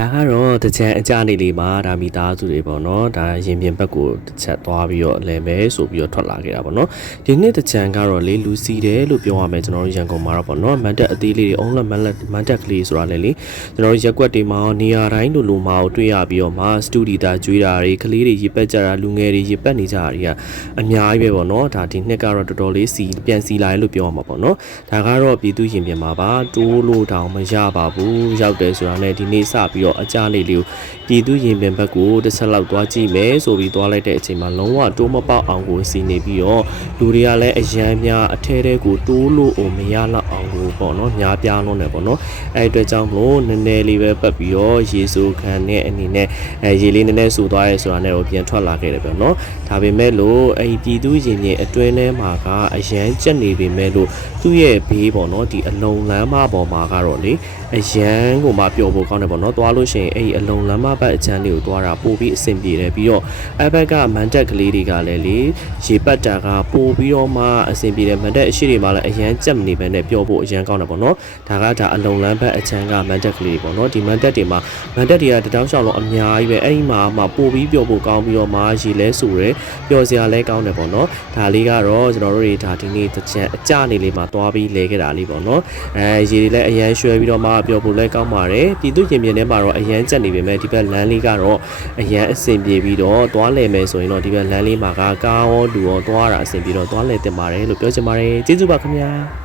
ဒါကတော့တကြံအကြနေလေးမှာဒါမိသားစုတွေပေါ့နော်ဒါရင်ပြင်ဘက်ကိုတစ်ချက်သွားပြီးတော့လဲမဲဆိုပြီးတော့ထွက်လာခဲ့တာပေါ့နော်ဒီနေ့တကြံကတော့လေလူစီတယ်လို့ပြောရမယ်ကျွန်တော်တို့ရန်ကုန်မှာတော့ပေါ့နော်မန်တက်အသေးလေးတွေအုံးလက်မန်တက်ကလေးဆိုတာလေကျွန်တော်တို့ရက်ွက်တွေမှာနေရာတိုင်းလိုမှာတွေ့ရပြီးတော့မှစတူဒီတာကျွေးတာတွေကလေးတွေရေပက်ကြတာလူငယ်တွေရေပက်နေကြတာတွေကအများကြီးပဲပေါ့နော်ဒါဒီနှစ်ကတော့တော်တော်လေးစီပြန်စီလာတယ်လို့ပြောရမှာပေါ့နော်ဒါကတော့ပြည်သူရင်ပြင်မှာပါတိုးလို့တောင်မရပါဘူးရောက်တယ်ဆိုတာနဲ့ဒီနေ့စပြီးတော့အကြလေးလေးကိုပြည်သူရင်ပြင်ဘက်ကိုတစ်ဆက်လောက်သွားကြည့်မယ်ဆိုပြီးသွားလိုက်တဲ့အချိန်မှာလုံးဝတိုးမပေါက်အောင်ကိုစီနေပြီးတော့လူတွေကလည်းအရန်များအထဲထဲကိုတိုးလို့မရတော့အောင်ကိုပေါ့နော်ညားပြားလုံးနေပေါ့နော်အဲ့အတွက်ကြောင့်မလို့နည်းနည်းလေးပဲပတ်ပြီးတော့ရေစိုးခံတဲ့အနေနဲ့ရေလေးနည်းနည်းဆူသွားရဲဆိုတာနဲ့တော့ပြန်ထွက်လာခဲ့တယ်ပေါ့နော်ဒါပေမဲ့လို့အဲ့ပြည်သူရင်ပြင်အတွင်းထဲမှာကအရန်ကြက်နေပေမဲ့လို့သူ့ရဲ့ဘေးပေါ့နော်ဒီအလုံလမ်းမပေါ်မှာကတော့လေအရန်ကိုမှပျော်ဖို့ကောင်းတယ်ပေါ့နော်သွားလို့ရှိရင်အဲ့အလုံလမ်းမဘက်အချမ်းလေးကိုသွားတာပို့ပြီးအဆင်ပြေတယ်ပြီးတော့အဲ့ဘက်ကမန်တက်ကလေးတွေကလည်းလေရေပတ်တာကပို့ပြီးတော့မှအဆင်ပြေတယ်မန်တက်အရှိတွေမှာလည်းအရန်ကြက်မနေဘဲနဲ့ပျော်ဖို့အရန်ကောင်းတယ်ပေါ့နော်ဒါအလုံလမ်းဘက်အချမ်းကမန်တက်ကလေးပေါ့နော်ဒီမန်တက်တွေမှာမန်တက်တွေကတတောင်းချောင်းလုံးအများကြီးပဲအဲ့ဒီမှာပို့ပြီးပျော်ဖို့ကောင်းပြီးတော့မှရေလဲဆူတယ်ပျော်စရာလဲကောင်းတယ်ပေါ့နော်ဒါလေးကတော့ကျွန်တော်တို့တွေဒါဒီနေ့တစ်ချက်အကြနေလေးမှာသွားပြီးလဲခဲ့တာလေးပေါ့နော်ရေတွေလည်းအရန်ရွှဲပြီးတော့မှပျော်ဖို့လဲကောင်းပါတယ်ပြည်သူရင်ပြင်ထဲမှာတော့အရန်ကြက်နေပေမဲ့ဒီဘက်လမ်းလေးကတော့အရန်အဆင်ပြေပြီးတော့သွားလဲမယ်ဆိုရင်တော့ဒီဘက်လမ်းလေးမှာကားရောလူရောသွားတာအဆင်ပြေတော့သွားလဲတင်ပါတယ်လို့ပြောချင်ပါတယ်ကျေးဇူးပါခင်ဗျာ